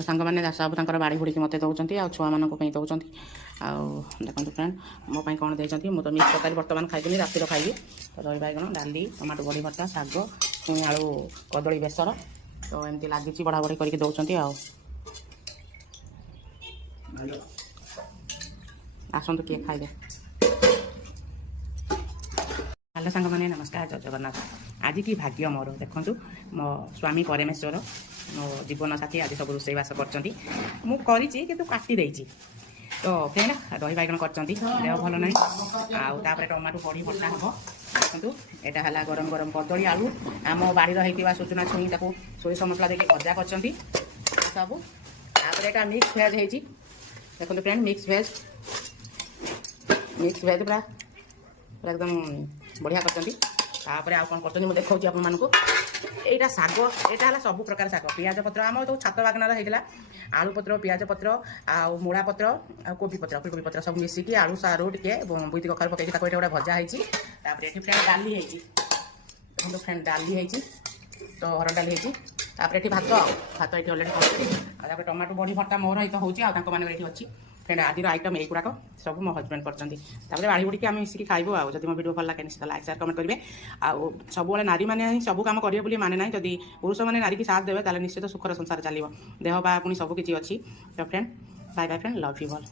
तो सांग मैंने सब बाड़ी बुड़ी मत दौरान आ छुआ मान दौरान आउ देखो फ्रेंड मो कौन देती मुझे तो मिक्स तरकारी बर्तमान खाइबी रातिर खाइबी तो दही बाइगण डाली टमाटो बड़ी भर्ता शाग पुणी आलू कदली बेसर तो एमती लगी बढ़ा बढ़ी करके दौरान आसतु किए खाइबे। हेलो सांग मैंने नमस्कार जय जगन्नाथ। आज की भाग्य मोर देखूँ मो स्वामी परमेश्वर मो जीवन साथी आज सब रोषेईवास कर काटी देती तो फ्रेंड दही बाइगण कर देह भल ना आउे टमाटो बड़ी भर्ता हम देखो यहाँ है गरम गरम कदली आलू आम बाड़ी होता सुजना छुई सोरिष मसला देके भजा कर सब यहाँ मिक्स भेज हो देखो फ्रेंड मिक्स भेज पूरा पूरा एकदम बढ़िया कर कौन कर देखा यहाँ शाग यहाँ है सब प्रकार शाग पियाज पत्र आम जो छात बागनार होता आलू पत्र पियाज पत्र आउ मूला पत्र आ कोबी पत्र फुलकोबी पत्र सब मिसिकी आलू सारू टे बुईती कखार पकई गोटे भजा होती फ्रेंड डाली देखो फ्रेंड डाली होती तो हर डाली होती भात भात ये अलरेडी टमाटो बड़ी भर्ता मोर तो होती अच्छी फ्रेंड आज आइटम युराक सब मो हजबैंड कर बाड़ी बुड़ी आम मिसिक खाइबू आज जब मो वीडियो भल लगे निश्चित लाइक शेयर कमेंट करेंगे आउ सब नारी मैंने सब कम करेंगे माने ना जदि पुरुष मैंने नारी की साथ देवे निश्चित सुखर संसार चलो देह बा पुणी सब किसी अच्छी तो friend bye bye friend love you all.